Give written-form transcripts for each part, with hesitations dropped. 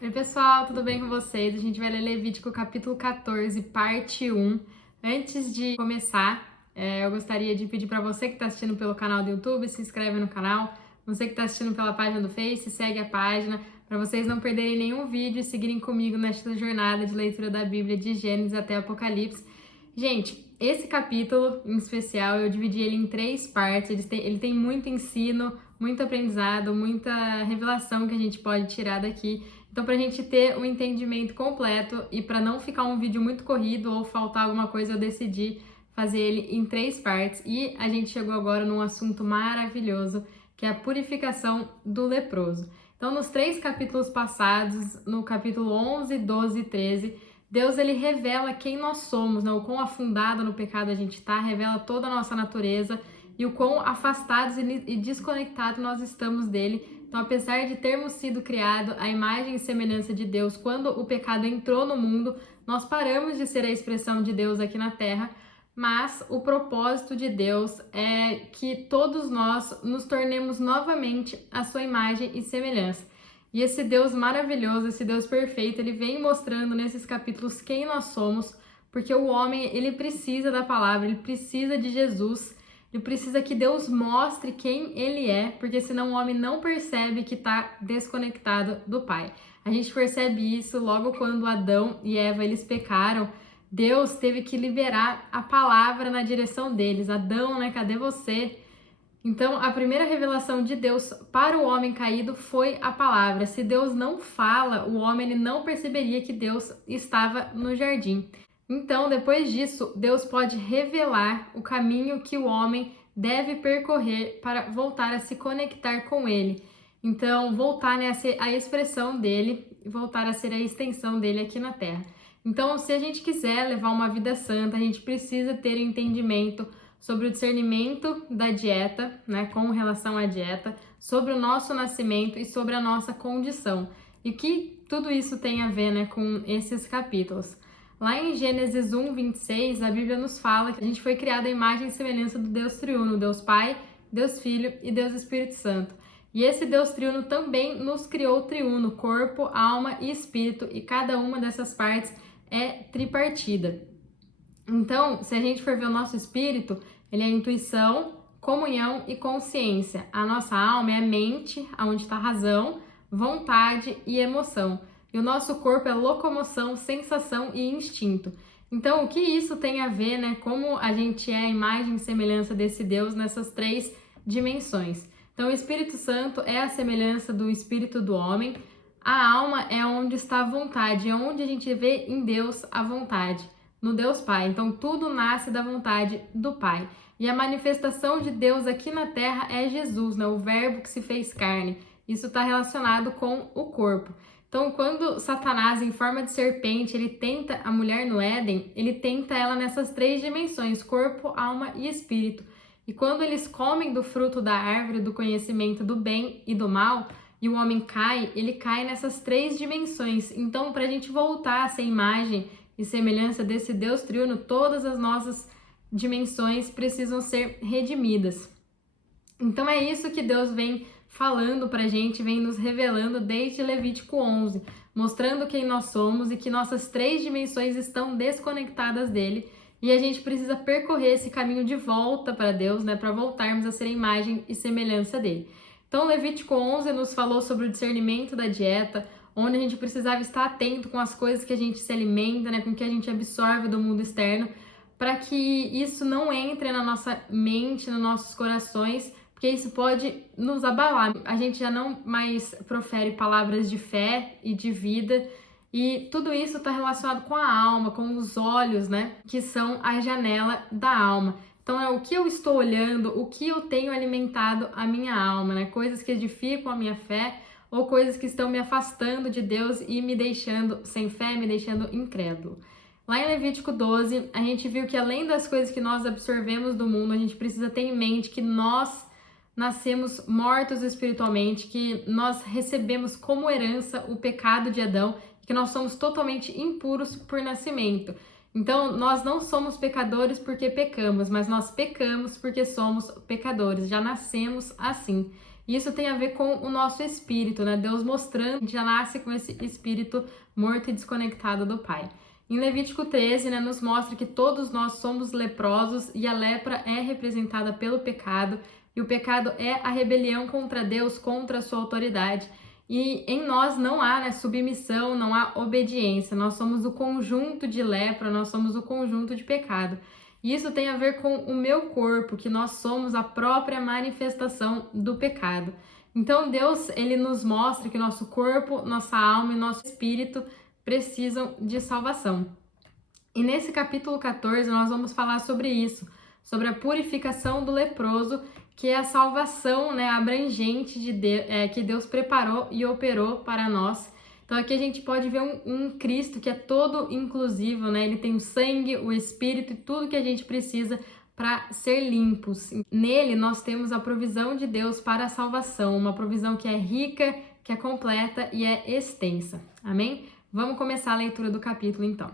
Oi pessoal, tudo bem com vocês? A gente vai ler Levítico capítulo 14, parte 1. Antes de começar, eu gostaria de pedir para você que está assistindo pelo canal do YouTube, se inscreve no canal. Você que está assistindo pela página do Face, segue a página, para vocês não perderem nenhum vídeo e seguirem comigo nesta jornada de leitura da Bíblia de Gênesis até Apocalipse. Gente, esse capítulo em especial, eu dividi ele em 3 partes. Ele tem muito ensino, muito aprendizado, muita revelação que a gente pode tirar daqui. Então, para a gente ter um entendimento completo e para não ficar um vídeo muito corrido ou faltar alguma coisa, eu decidi fazer ele em 3 partes. E a gente chegou agora num assunto maravilhoso, que é a purificação do leproso. Então, nos 3 capítulos passados, no capítulo 11, 12 e 13, Deus ele revela quem nós somos, né? O quão afundado no pecado a gente está, revela toda a nossa natureza e o quão afastados e desconectados nós estamos dele. Então, apesar de termos sido criados à imagem e semelhança de Deus, quando o pecado entrou no mundo, nós paramos de ser a expressão de Deus aqui na Terra, mas o propósito de Deus é que todos nós nos tornemos novamente a sua imagem e semelhança. E esse Deus maravilhoso, esse Deus perfeito, ele vem mostrando nesses capítulos quem nós somos, porque o homem, ele precisa da palavra, ele precisa de Jesus, ele precisa que Deus mostre quem ele é, porque senão o homem não percebe que está desconectado do Pai. A gente percebe isso logo quando Adão e Eva, eles pecaram. Deus teve que liberar a palavra na direção deles. Adão, né? Cadê você? Então, a primeira revelação de Deus para o homem caído foi a palavra. Se Deus não fala, o homem ele não perceberia que Deus estava no jardim. Então, depois disso, Deus pode revelar o caminho que o homem deve percorrer para voltar a se conectar com ele. Então, voltar, né, a ser a expressão dele, voltar a ser a extensão dele aqui na Terra. Então, se a gente quiser levar uma vida santa, a gente precisa ter entendimento sobre o discernimento da dieta, né, com relação à dieta, sobre o nosso nascimento e sobre a nossa condição. E o que tudo isso tem a ver, né, com esses capítulos? Lá em Gênesis 1, 26, a Bíblia nos fala que a gente foi criado à imagem e semelhança do Deus triuno, Deus Pai, Deus Filho e Deus Espírito Santo. E esse Deus triuno também nos criou triuno, corpo, alma e espírito, e cada uma dessas partes é tripartida. Então, se a gente for ver o nosso espírito, ele é intuição, comunhão e consciência. A nossa alma é a mente, onde está a razão, vontade e emoção. E o nosso corpo é locomoção, sensação e instinto. Então, o que isso tem a ver, né? Como a gente é a imagem e semelhança desse Deus nessas 3 dimensões. Então, o Espírito Santo é a semelhança do espírito do homem. A alma é onde está a vontade, é onde a gente vê em Deus a vontade, no Deus Pai. Então, tudo nasce da vontade do Pai. E a manifestação de Deus aqui na Terra é Jesus, né? O Verbo que se fez carne. Isso está relacionado com o corpo. Então, quando Satanás, em forma de serpente, ele tenta a mulher no Éden, ele tenta ela nessas 3 dimensões, corpo, alma e espírito. E quando eles comem do fruto da árvore do conhecimento do bem e do mal, e o homem cai, ele cai nessas 3 dimensões. Então, para a gente voltar a ser imagem e semelhança desse Deus triuno, todas as nossas dimensões precisam ser redimidas. Então, é isso que Deus vem falando pra gente, vem nos revelando desde Levítico 11, mostrando quem nós somos e que nossas 3 dimensões estão desconectadas dele, e a gente precisa percorrer esse caminho de volta para Deus, né, para voltarmos a ser a imagem e semelhança dele. Então, Levítico 11 nos falou sobre o discernimento da dieta, onde a gente precisava estar atento com as coisas que a gente se alimenta, né, com que a gente absorve do mundo externo, para que isso não entre na nossa mente, nos nossos corações, porque isso pode nos abalar. A gente já não mais profere palavras de fé e de vida, e tudo isso está relacionado com a alma, com os olhos, né, que são a janela da alma. Então, é o que eu estou olhando, o que eu tenho alimentado a minha alma, né, coisas que edificam a minha fé ou coisas que estão me afastando de Deus e me deixando sem fé, me deixando incrédulo. Lá em Levítico 12, a gente viu que além das coisas que nós absorvemos do mundo, a gente precisa ter em mente que nós nascemos mortos espiritualmente, que nós recebemos como herança o pecado de Adão, que nós somos totalmente impuros por nascimento. Então, nós não somos pecadores porque pecamos, mas nós pecamos porque somos pecadores, já nascemos assim. E isso tem a ver com o nosso espírito, né? Deus mostrando que já nasce com esse espírito morto e desconectado do Pai. Em Levítico 13, né, nos mostra que todos nós somos leprosos e a lepra é representada pelo pecado, e o pecado é a rebelião contra Deus, contra a sua autoridade. E em nós não há, né, submissão, não há obediência. Nós somos o conjunto de lepra, nós somos o conjunto de pecado. E isso tem a ver com o meu corpo, que nós somos a própria manifestação do pecado. Então Deus, ele nos mostra que nosso corpo, nossa alma e nosso espírito precisam de salvação. E nesse capítulo 14 nós vamos falar sobre isso, sobre a purificação do leproso, que é a salvação, né, abrangente que Deus preparou e operou para nós. Então aqui a gente pode ver um Cristo que é todo inclusivo, né? Ele tem o sangue, o espírito e tudo que a gente precisa para ser limpos. Nele nós temos a provisão de Deus para a salvação, uma provisão que é rica, que é completa e é extensa. Amém? Vamos começar a leitura do capítulo então.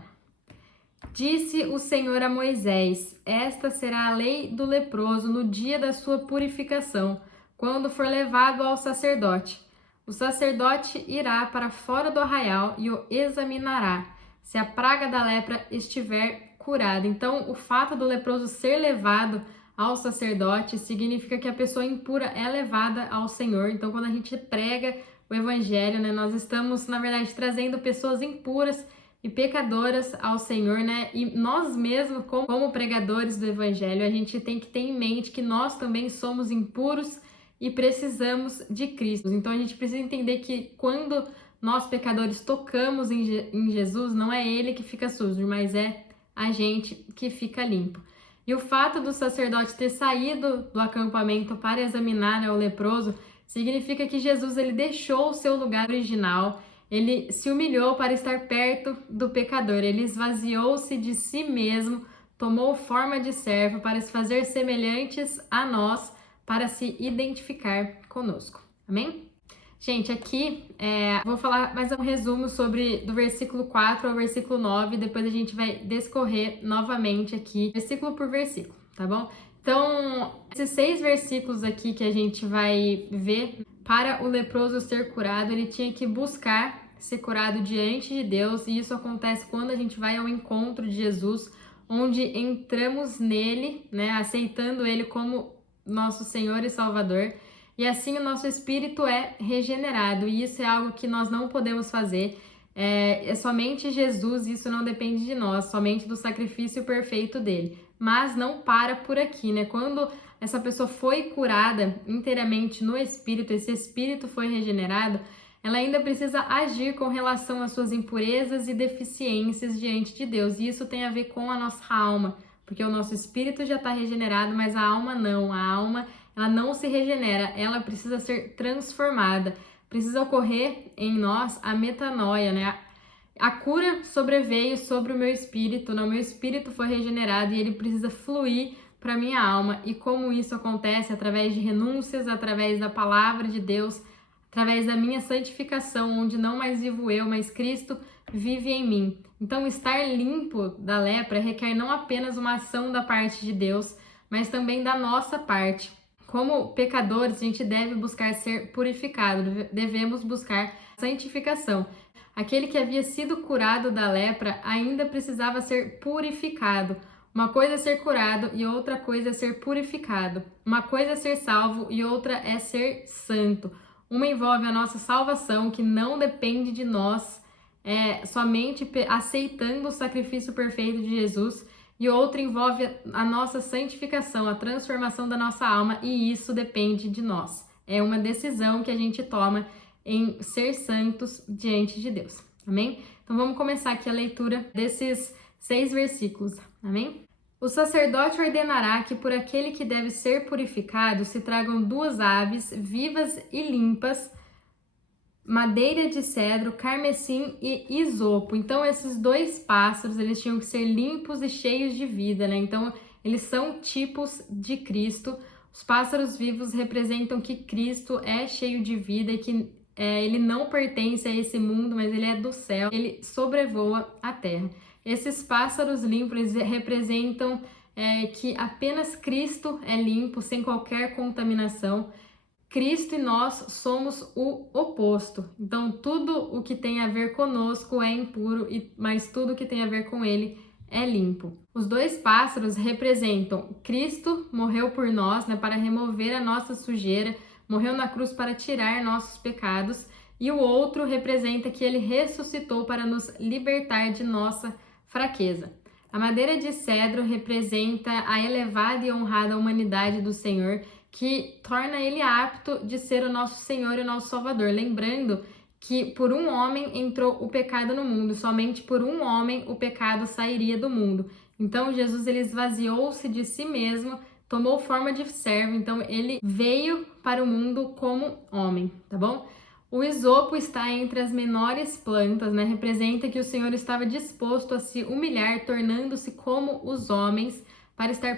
Disse o Senhor a Moisés: esta será a lei do leproso no dia da sua purificação, quando for levado ao sacerdote. O sacerdote irá para fora do arraial e o examinará, se a praga da lepra estiver curada. Então, o fato do leproso ser levado ao sacerdote significa que a pessoa impura é levada ao Senhor. Então, quando a gente prega o evangelho, né, nós estamos, na verdade, trazendo pessoas impuras e pecadoras ao Senhor, né? E nós mesmos, como pregadores do evangelho, a gente tem que ter em mente que nós também somos impuros e precisamos de Cristo. Então a gente precisa entender que quando nós pecadores tocamos em Jesus, não é Ele que fica sujo, mas é a gente que fica limpo. E o fato do sacerdote ter saído do acampamento para examinar, né, o leproso, significa que Jesus, ele deixou o seu lugar original, ele se humilhou para estar perto do pecador, ele esvaziou-se de si mesmo, tomou forma de servo para se fazer semelhantes a nós, para se identificar conosco. Amém? Gente, aqui vou falar mais um resumo do versículo 4 ao versículo 9, depois a gente vai discorrer novamente aqui, versículo por versículo, tá bom? Então, esses 6 versículos aqui que a gente vai ver, para o leproso ser curado, ele tinha que buscar ser curado diante de Deus, e isso acontece quando a gente vai ao encontro de Jesus, onde entramos nele, né, aceitando ele como nosso Senhor e Salvador, e assim o nosso espírito é regenerado, e isso é algo que nós não podemos fazer, é somente Jesus, isso não depende de nós, somente do sacrifício perfeito dele. Mas não para por aqui, né? Quando essa pessoa foi curada inteiramente no espírito, esse espírito foi regenerado, ela ainda precisa agir com relação às suas impurezas e deficiências diante de Deus, e isso tem a ver com a nossa alma, porque o nosso espírito já está regenerado, mas a alma não. A alma, ela não se regenera, ela precisa ser transformada. Precisa ocorrer em nós a metanoia, né? A cura sobreveio sobre o meu espírito, né? O meu espírito foi regenerado e ele precisa fluir para a minha alma. E como isso acontece? Através de renúncias, através da palavra de Deus, através da minha santificação, onde não mais vivo eu, mas Cristo vive em mim. Então, estar limpo da lepra requer não apenas uma ação da parte de Deus, mas também da nossa parte. Como pecadores, a gente deve buscar ser purificado, devemos buscar santificação. Aquele que havia sido curado da lepra ainda precisava ser purificado. Uma coisa é ser curado e outra coisa é ser purificado. Uma coisa é ser salvo e outra é ser santo. Uma envolve a nossa salvação, que não depende de nós, somente aceitando o sacrifício perfeito de Jesus, e outra envolve a nossa santificação, a transformação da nossa alma, e isso depende de nós. É uma decisão que a gente toma em ser santos diante de Deus. Amém? Então vamos começar aqui a leitura desses 6 versículos. Amém? O sacerdote ordenará que por aquele que deve ser purificado se tragam 2 aves vivas e limpas, madeira de cedro, carmesim e isopo. Então esses 2 pássaros, eles tinham que ser limpos e cheios de vida, né? Então eles são tipos de Cristo. Os pássaros vivos representam que Cristo é cheio de vida e que ele não pertence a esse mundo, mas ele é do céu, ele sobrevoa a terra. Esses pássaros limpos, eles representam que apenas Cristo é limpo, sem qualquer contaminação. Cristo e nós somos o oposto. Então, tudo o que tem a ver conosco é impuro, mas tudo o que tem a ver com ele é limpo. Os dois pássaros representam Cristo morreu por nós, né, para remover a nossa sujeira, morreu na cruz para tirar nossos pecados, e o outro representa que ele ressuscitou para nos libertar de nossa fraqueza. A madeira de cedro representa a elevada e honrada humanidade do Senhor, que torna ele apto de ser o nosso Senhor e o nosso Salvador. Lembrando que por um homem entrou o pecado no mundo, somente por um homem o pecado sairia do mundo. Então Jesus ele esvaziou-se de si mesmo, tomou forma de servo, então ele veio para o mundo como homem, tá bom? O isopo está entre as menores plantas, né? Representa que o Senhor estava disposto a se humilhar, tornando-se como os homens, para estar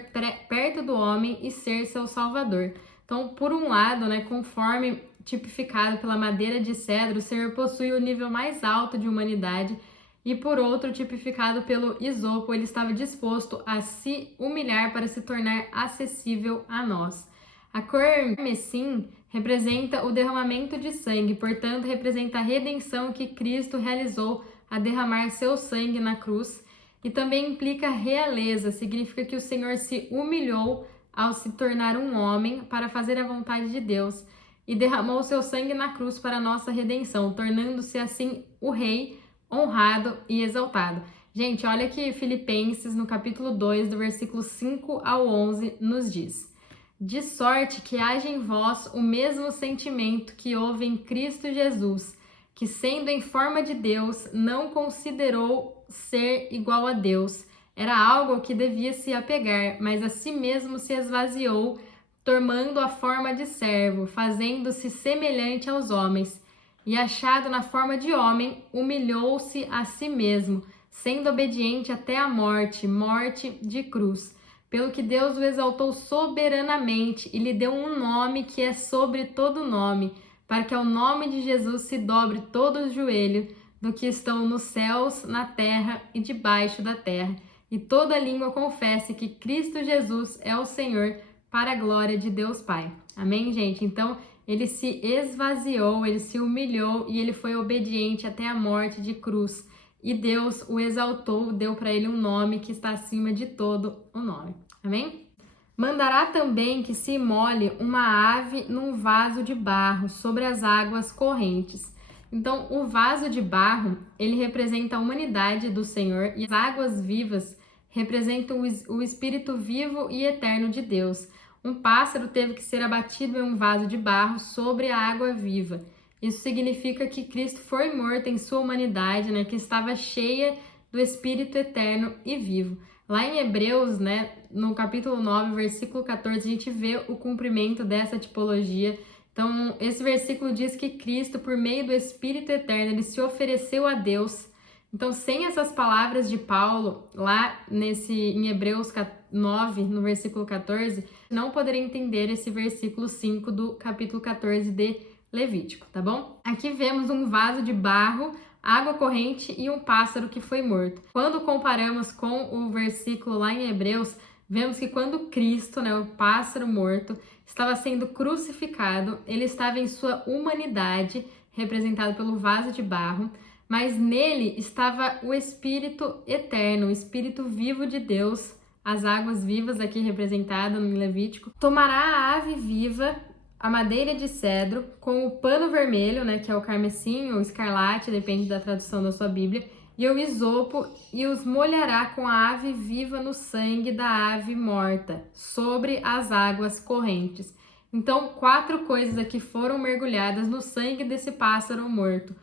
perto do homem e ser seu salvador. Então, por um lado, né, conforme tipificado pela madeira de cedro, o Senhor possui o nível mais alto de humanidade, e por outro, tipificado pelo isopo, ele estava disposto a se humilhar para se tornar acessível a nós. A cor carmesim representa o derramamento de sangue, portanto, representa a redenção que Cristo realizou a derramar seu sangue na cruz. E também implica realeza, significa que o Senhor se humilhou ao se tornar um homem para fazer a vontade de Deus e derramou seu sangue na cruz para a nossa redenção, tornando-se assim o Rei honrado e exaltado. Gente, olha que Filipenses, no capítulo 2, do versículo 5 ao 11, nos diz: de sorte que haja em vós o mesmo sentimento que houve em Cristo Jesus, que sendo em forma de Deus, não considerou ser igual a Deus. Era algo ao que devia se apegar, mas a si mesmo se esvaziou, tomando a forma de servo, fazendo-se semelhante aos homens. E achado na forma de homem, humilhou-se a si mesmo, sendo obediente até a morte, morte de cruz. Pelo que Deus o exaltou soberanamente e lhe deu um nome que é sobre todo nome, para que ao nome de Jesus se dobre todo o joelho do que estão nos céus, na terra e debaixo da terra, e toda língua confesse que Cristo Jesus é o Senhor, para a glória de Deus Pai. Amém, gente? Então, ele se esvaziou, ele se humilhou e ele foi obediente até a morte de cruz. E Deus o exaltou, deu para ele um nome que está acima de todo o nome. Amém? Mandará também que se imole uma ave num vaso de barro sobre as águas correntes. Então, o vaso de barro, ele representa a humanidade do Senhor e as águas vivas representam o Espírito vivo e eterno de Deus. Um pássaro teve que ser abatido em um vaso de barro sobre a água viva. Isso significa que Cristo foi morto em sua humanidade, né, que estava cheia do Espírito eterno e vivo. Lá em Hebreus, né, no capítulo 9, versículo 14, a gente vê o cumprimento dessa tipologia. Então, esse versículo diz que Cristo, por meio do Espírito eterno, ele se ofereceu a Deus. Então, sem essas palavras de Paulo, lá em Hebreus 9, no versículo 14, não poderia entender esse versículo 5 do capítulo 14 de Levítico, tá bom? Aqui vemos um vaso de barro, água corrente e um pássaro que foi morto. Quando comparamos com o versículo lá em Hebreus, vemos que quando Cristo, né, o pássaro morto, estava sendo crucificado, ele estava em sua humanidade, representado pelo vaso de barro, mas nele estava o Espírito eterno, o Espírito vivo de Deus, as águas vivas aqui representadas no Levítico. Tomará a ave viva, a madeira de cedro, com o pano vermelho, né, que é o carmesim ou escarlate, depende da tradução da sua Bíblia, e o isopo, e os molhará com a ave viva no sangue da ave morta, sobre as águas correntes. Então, 4 coisas aqui foram mergulhadas no sangue desse pássaro morto.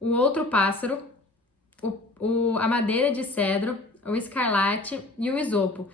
O outro pássaro, a madeira de cedro, o escarlate e o isopo.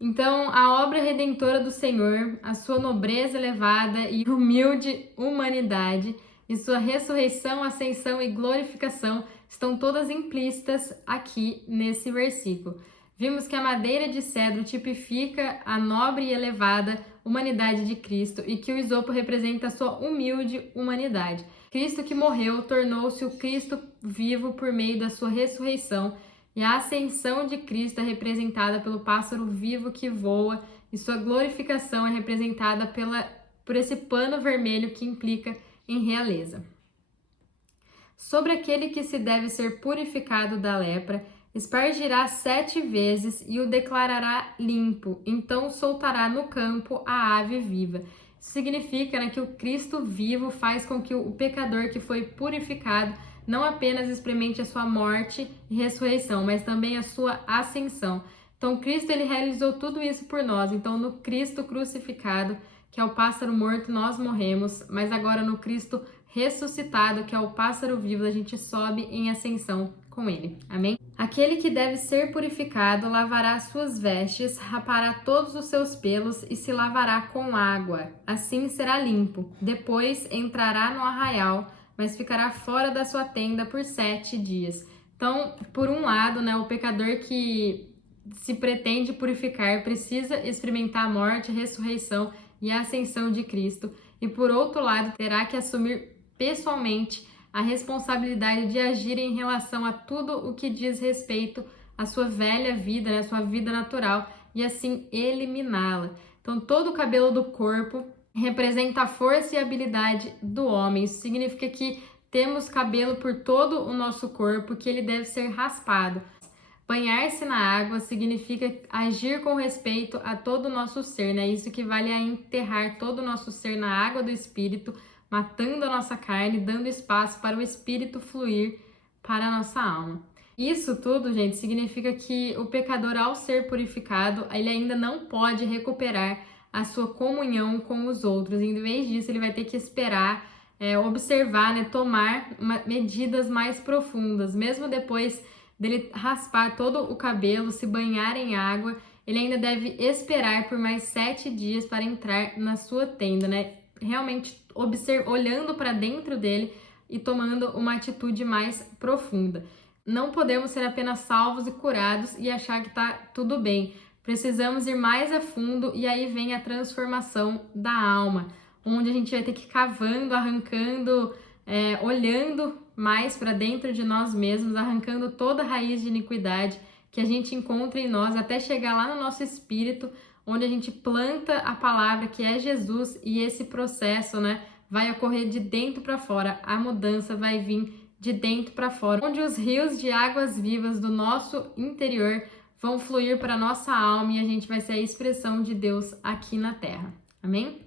Então, a obra redentora do Senhor, a sua nobreza elevada e humilde humanidade, e sua ressurreição, ascensão e glorificação estão todas implícitas aqui nesse versículo. Vimos que a madeira de cedro tipifica a nobre e elevada humanidade de Cristo e que o isopo representa a sua humilde humanidade. Cristo que morreu tornou-se o Cristo vivo por meio da sua ressurreição, e a ascensão de Cristo é representada pelo pássaro vivo que voa, e sua glorificação é representada pela por esse pano vermelho que implica em realeza. Sobre aquele que se deve ser purificado da lepra, espargirá 7 vezes e o declarará limpo, então soltará no campo a ave viva. Isso significa, né, que o Cristo vivo faz com que o pecador que foi purificado não apenas experimente a sua morte e ressurreição, mas também a sua ascensão. Então, Cristo ele realizou tudo isso por nós. Então, no Cristo crucificado, que é o pássaro morto, nós morremos, mas agora no Cristo ressuscitado, que é o pássaro vivo, a gente sobe em ascensão com ele. Amém? Aquele que deve ser purificado lavará suas vestes, rapará todos os seus pelos e se lavará com água. Assim será limpo. Depois entrará no arraial, mas ficará fora da sua tenda por 7 dias. Então, por um lado, né, o pecador que se pretende purificar precisa experimentar a morte, a ressurreição e a ascensão de Cristo. E por outro lado, terá que assumir pessoalmente a responsabilidade de agir em relação a tudo o que diz respeito à sua velha vida, né, sua vida natural, e assim eliminá-la. Então, todo o cabelo do corpo representa a força e a habilidade do homem. Isso significa que temos cabelo por todo o nosso corpo, que ele deve ser raspado. Banhar-se na água significa agir com respeito a todo o nosso ser, né? Isso equivale a enterrar todo o nosso ser na água do Espírito, matando a nossa carne, dando espaço para o Espírito fluir para a nossa alma. Isso tudo, gente, significa que o pecador, ao ser purificado, ele ainda não pode recuperar a sua comunhão com os outros. Em vez disso, ele vai ter que esperar, observar, né, tomar medidas mais profundas. Mesmo depois dele raspar todo o cabelo, se banhar em água, ele ainda deve esperar por mais 7 dias para entrar na sua tenda, né? Realmente olhando para dentro dele e tomando uma atitude mais profunda. Não podemos ser apenas salvos e curados e achar que está tudo bem. Precisamos ir mais a fundo e aí vem a transformação da alma, onde a gente vai ter que ir cavando, arrancando, olhando mais para dentro de nós mesmos, arrancando toda a raiz de iniquidade que a gente encontra em nós até chegar lá no nosso espírito, onde a gente planta a palavra que é Jesus, e esse processo, né, vai ocorrer de dentro para fora. A mudança vai vir de dentro para fora, onde os rios de águas vivas do nosso interior vão fluir para a nossa alma e a gente vai ser a expressão de Deus aqui na terra. Amém?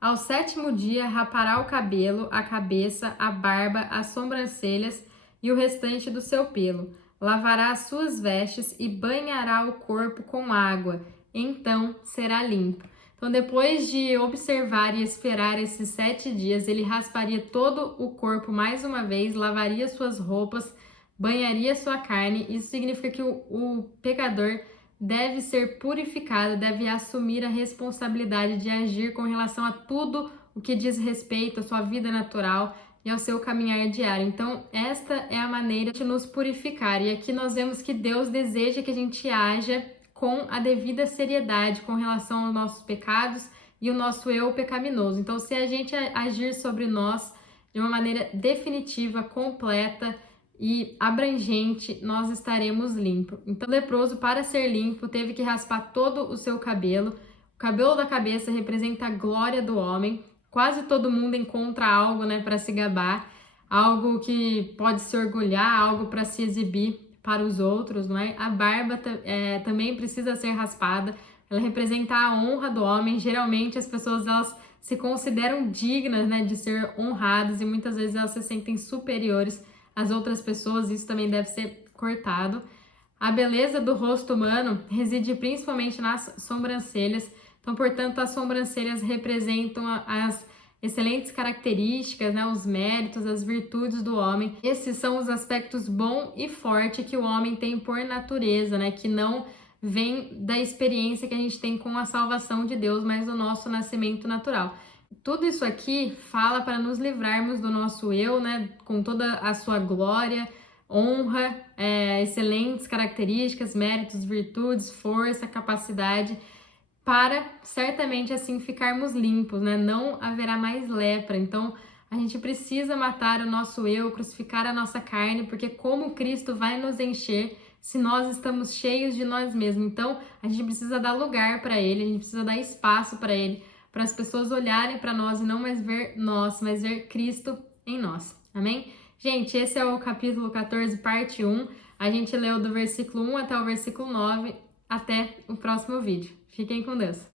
Ao 7º dia, rapará o cabelo, a cabeça, a barba, as sobrancelhas e o restante do seu pelo. Lavará as suas vestes e banhará o corpo com água. Então será limpo. Então, depois de observar e esperar esses 7 dias, ele rasparia todo o corpo mais uma vez, lavaria suas roupas, banharia sua carne. Isso significa que o pecador deve ser purificado, deve assumir a responsabilidade de agir com relação a tudo o que diz respeito à sua vida natural e ao seu caminhar diário. Então, esta é a maneira de nos purificar. E aqui nós vemos que Deus deseja que a gente haja com a devida seriedade com relação aos nossos pecados e o nosso eu pecaminoso. Então, se a gente agir sobre nós de uma maneira definitiva, completa e abrangente, nós estaremos limpos. Então, o leproso, para ser limpo, teve que raspar todo o seu cabelo. O cabelo da cabeça representa a glória do homem. Quase todo mundo encontra algo, né, para se gabar, algo que pode se orgulhar, algo para se exibir para os outros, não é? A barba também precisa ser raspada. Ela representa a honra do homem. Geralmente as pessoas elas se consideram dignas, né, de ser honradas e muitas vezes elas se sentem superiores às outras pessoas. Isso também deve ser cortado. A beleza do rosto humano reside principalmente nas sobrancelhas. Então, portanto, as sobrancelhas representam as excelentes características, né, os méritos, as virtudes do homem. Esses são os aspectos bom e forte que o homem tem por natureza, né, que não vem da experiência que a gente tem com a salvação de Deus, mas do nosso nascimento natural. Tudo isso aqui fala para nos livrarmos do nosso eu, né, com toda a sua glória, honra, excelentes características, méritos, virtudes, força, capacidade, para certamente assim ficarmos limpos, né? Não haverá mais lepra. Então, a gente precisa matar o nosso eu, crucificar a nossa carne, porque como Cristo vai nos encher se nós estamos cheios de nós mesmos? Então, a gente precisa dar lugar para Ele, a gente precisa dar espaço para Ele, para as pessoas olharem para nós e não mais ver nós, mas ver Cristo em nós. Amém? Gente, esse é o capítulo 14, parte 1. A gente leu do versículo 1 até o versículo 9. Até o próximo vídeo. Fiquem com Deus.